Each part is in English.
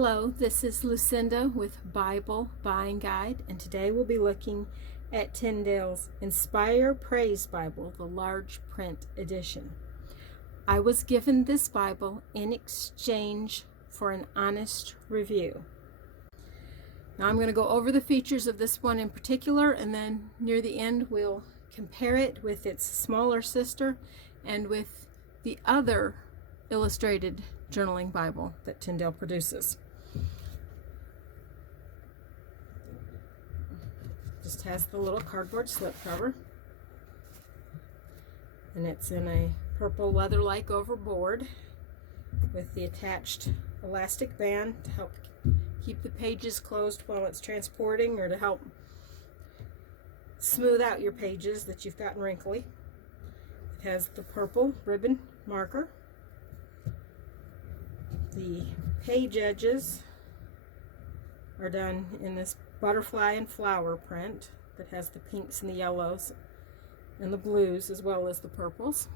Hello, this is Lucinda with Bible Buying Guide, and today we'll be looking at Tyndale's Inspire Praise Bible, the large print edition. I was given this Bible in exchange for an honest review. Now I'm going to go over the features of this one in particular, and then near the end we'll compare it with its smaller sister and with the other illustrated journaling Bible that Tyndale produces. Just has the little cardboard slipcover, and it's in a purple leather-like overboard with the attached elastic band to help keep the pages closed while it's transporting, or to help smooth out your pages that you've gotten wrinkly. It has the purple ribbon marker. The page edges are done in this butterfly and flower print that has the pinks and the yellows and the blues as well as the purples.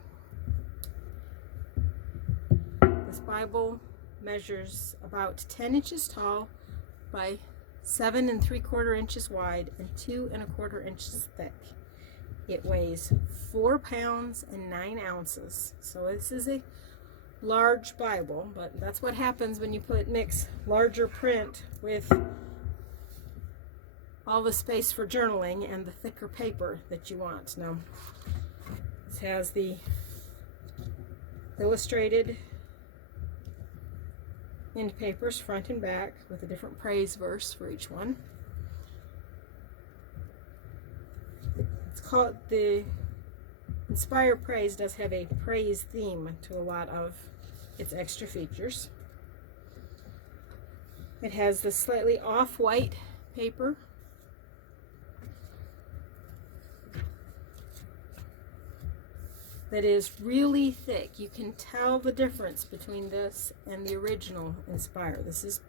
This Bible measures about 10 inches tall by 7 3/4 inches wide and 2 1/4 inches thick. It weighs 4 pounds and 9 ounces. So this is a large Bible, but that's what happens when you mix larger print with all the space for journaling and the thicker paper that you want. Now, this has the illustrated end papers front and back with a different praise verse for each one. It's called the Inspire Praise does have a praise theme to a lot of its extra features. It has the slightly off-white paper that is really thick. You can tell the difference between this and the original Inspire. This is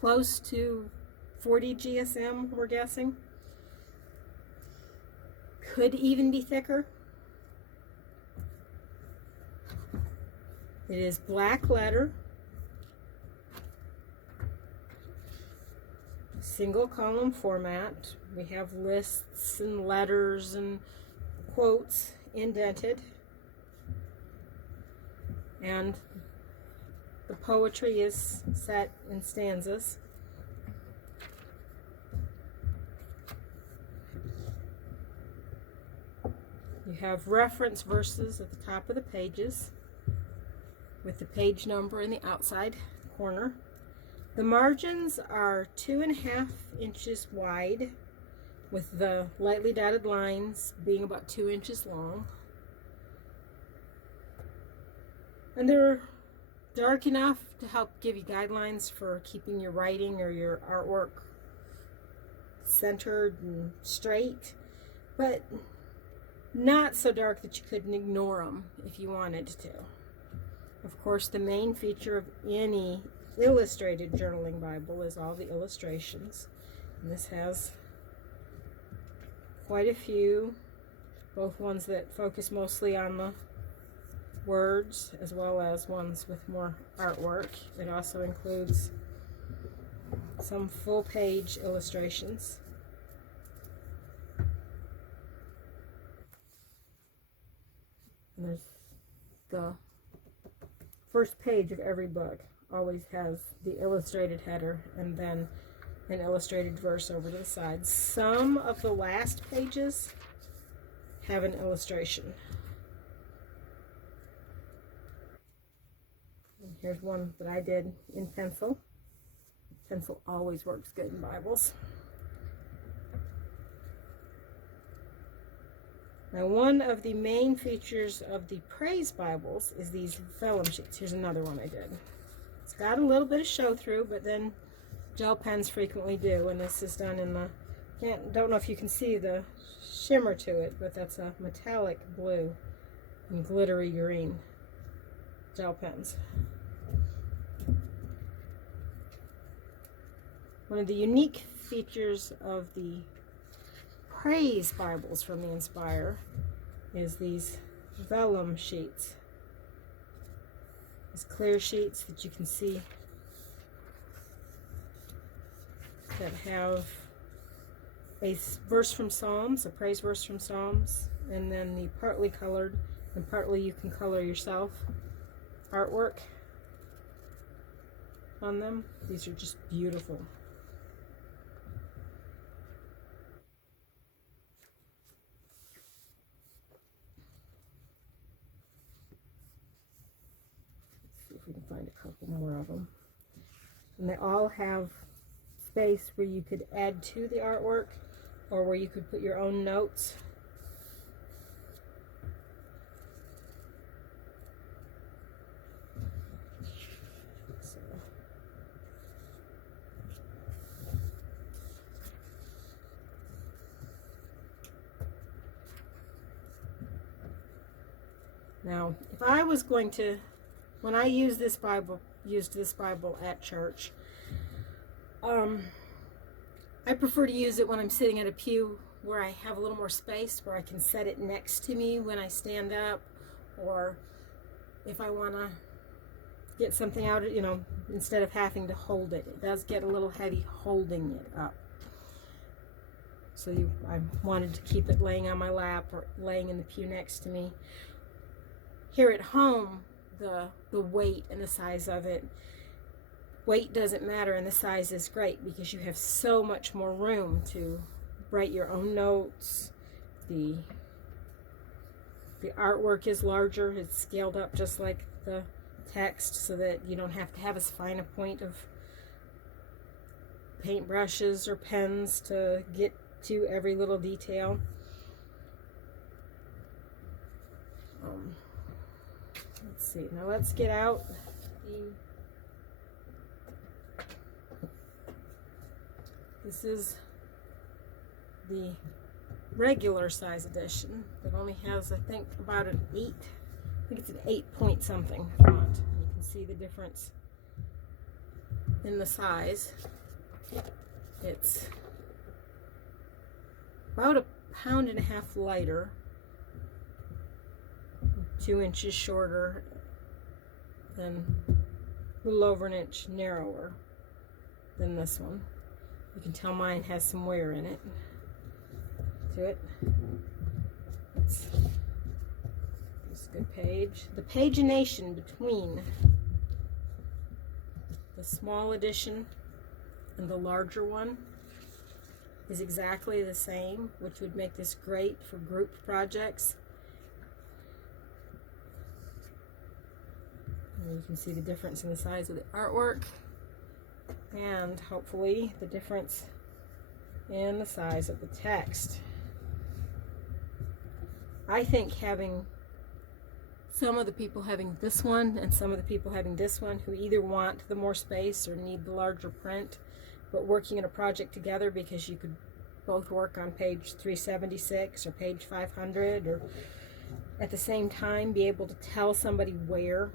close to 40 GSM, we're guessing. Could even be thicker. It is black letter, single column format. We have lists and letters and quotes indented, and the poetry is set in stanzas. You have reference verses at the top of the pages with the page number in the outside corner. The margins are 2.5 inches wide, with the lightly dotted lines being about 2 inches long. And they're dark enough to help give you guidelines for keeping your writing or your artwork centered and straight, but not so dark that you couldn't ignore them if you wanted to. Of course, the main feature of any illustrated journaling Bible is all the illustrations. And this has quite a few, both ones that focus mostly on the words as well as ones with more artwork. It also includes some full page illustrations. And there's the first page of every book always has the illustrated header and then an illustrated verse over to the side. Some of the last pages have an illustration. And here's one that I did in pencil. Pencil always works good in Bibles. Now, one of the main features of the Praise Bibles is these vellum sheets. Here's another one I did. It's got a little bit of show through, but then gel pens frequently do, and this is done in the, don't know if you can see the shimmer to it, but that's a metallic blue and glittery green gel pens. One of the unique features of the Praise Bibles from the Inspire is these vellum sheets. These clear sheets that you can see that have a verse from Psalms, a praise verse from Psalms, and then the partly colored and partly you can color yourself artwork on them. These are just beautiful. Let's see if we can find a couple more of them. And they all have space where you could add to the artwork or where you could put your own notes. Now, if I was going to, when I used this Bible at church, I prefer to use it when I'm sitting at a pew where I have a little more space, where I can set it next to me when I stand up, or if I want to get something out, you know, instead of having to hold it. It does get a little heavy holding it up. So I wanted to keep it laying on my lap or laying in the pew next to me. Here at home, the weight and the size of it, weight doesn't matter and the size is great because you have so much more room to write your own notes. The artwork is larger, it's scaled up just like the text so that you don't have to have as fine a point of paintbrushes or pens to get to every little detail. Let's see, now let's get out this is the regular size edition that only has, I think, about an 8, I think it's an 8 point something font. You can see the difference in the size. It's about 1.5 pounds lighter, 2 inches shorter, than a little over 1 inch narrower than this one. You can tell mine has some wear in it to it. It's a good page. The pagination between the small edition and the larger one is exactly the same, which would make this great for group projects. And you can see the difference in the size of the artwork and hopefully the difference in the size of the text. I think having some of the people having this one and some of the people having this one who either want the more space or need the larger print, but working in a project together, because you could both work on page 376 or page 500 or at the same time be able to tell somebody where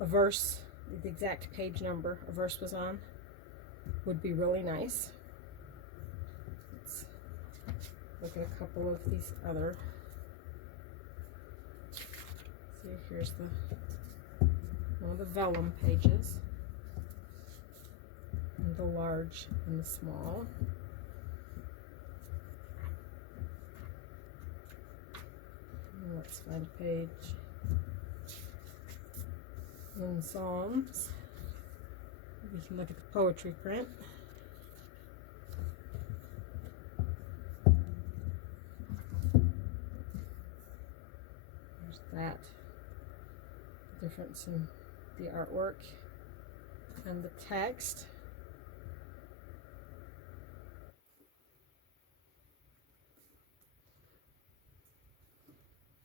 a verse, the exact page number a verse was on, would be really nice. Let's look at a couple of these other. See, here's one of the vellum pages, and the large and the small. And let's find a page in Psalms. We can look at the poetry print. There's that. The difference in the artwork and the text.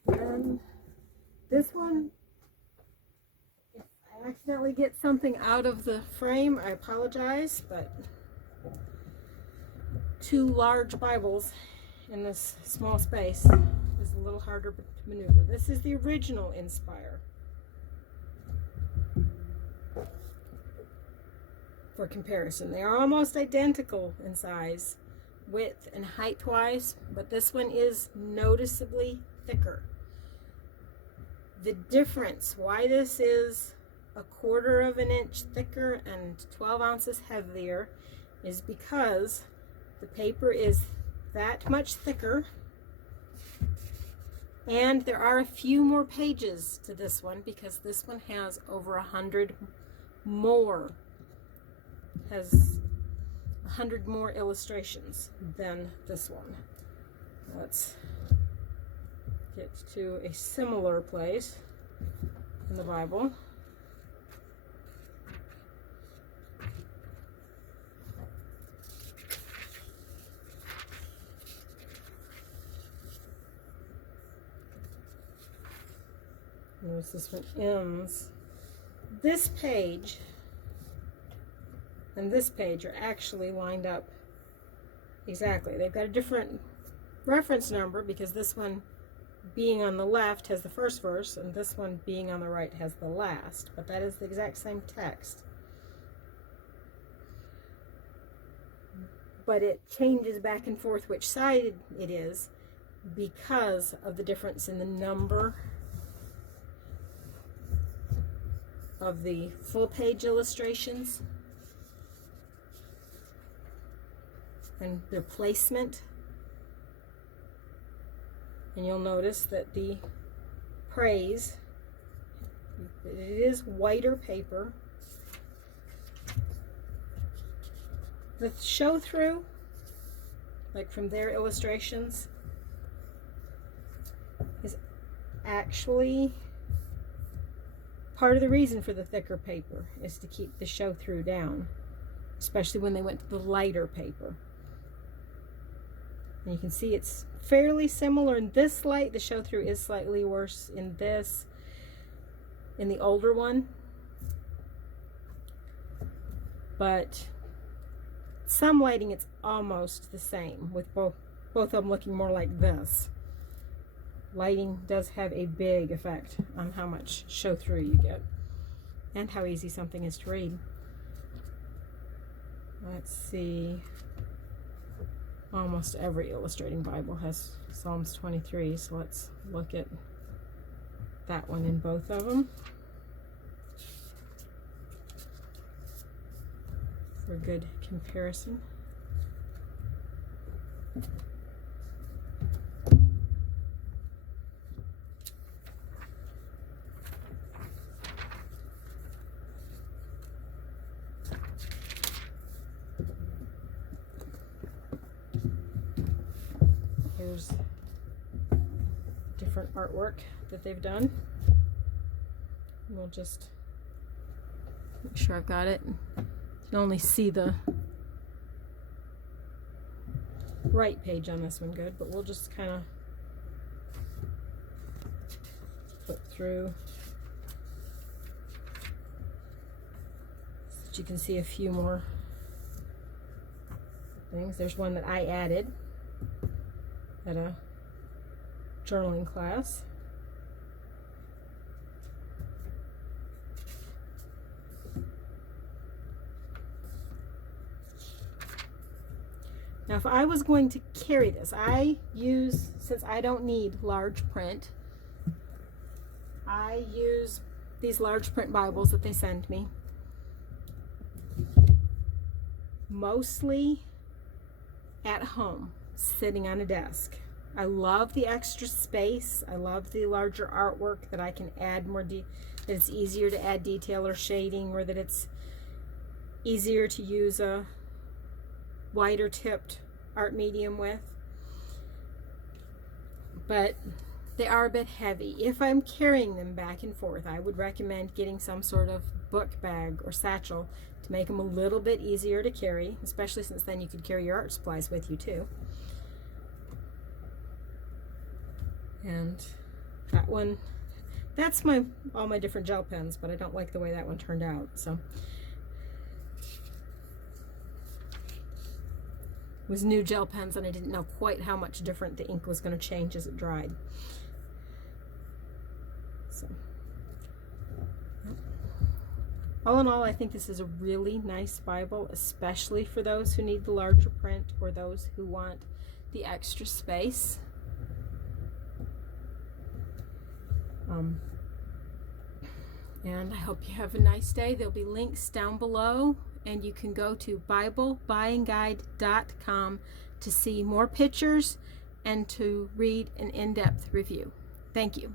And this one, if I accidentally get something out of the frame, I apologize, but 2 large Bibles in this small space is a little harder to maneuver. This is the original Inspire. For comparison, they are almost identical in size, width and height wise, but this one is noticeably thicker. The difference, why this is 1/4 of an inch thicker and 12 ounces heavier, is because the paper is that much thicker, and there are a few more pages to this one because this one has over 100 more, has 100 more illustrations than this one. Let's get to a similar place in the Bible. Notice this one ends. This page and this page are actually lined up exactly. They've got a different reference number because this one being on the left has the first verse and this one being on the right has the last, but that is the exact same text. But it changes back and forth which side it is because of the difference in the number of the full page illustrations and their placement. And you'll notice that the praise, it is whiter paper. The show through, like from their illustrations, is actually part of the reason for the thicker paper, is to keep the show through down, especially when they went to the lighter paper. And you can see it's fairly similar in this light. The show through is slightly worse in this, in the older one, but some lighting it's almost the same, with both of them looking more like this. Lighting does have a big effect on how much show through you get and how easy something is to read. Let's see. Almost every illustrating Bible has Psalms 23, so let's look at that one in both of them for a good comparison. Here's different artwork that they've done. We'll just make sure I've got it. You can only see the right page on this one good, but we'll just kind of flip through so that you can see a few more things. There's one that I added at a journaling class. Now if I was going to carry this, since I don't need large print, I use these large print Bibles that they send me. Mostly at home, sitting on a desk. I love the extra space. I love the larger artwork that I can add more, that it's easier to add detail or shading, or that it's easier to use a wider tipped art medium with. But they are a bit heavy. If I'm carrying them back and forth, I would recommend getting some sort of book bag or satchel to make them a little bit easier to carry, especially since then you could carry your art supplies with you too. And that one, that's all my different gel pens, but I don't like the way that one turned out. So it was new gel pens and I didn't know quite how much different the ink was going to change as it dried. So all in all, I think this is a really nice Bible, especially for those who need the larger print or those who want the extra space. And I hope you have a nice day. There'll be links down below, and you can go to BibleBuyingGuide.com to see more pictures and to read an in-depth review. Thank you.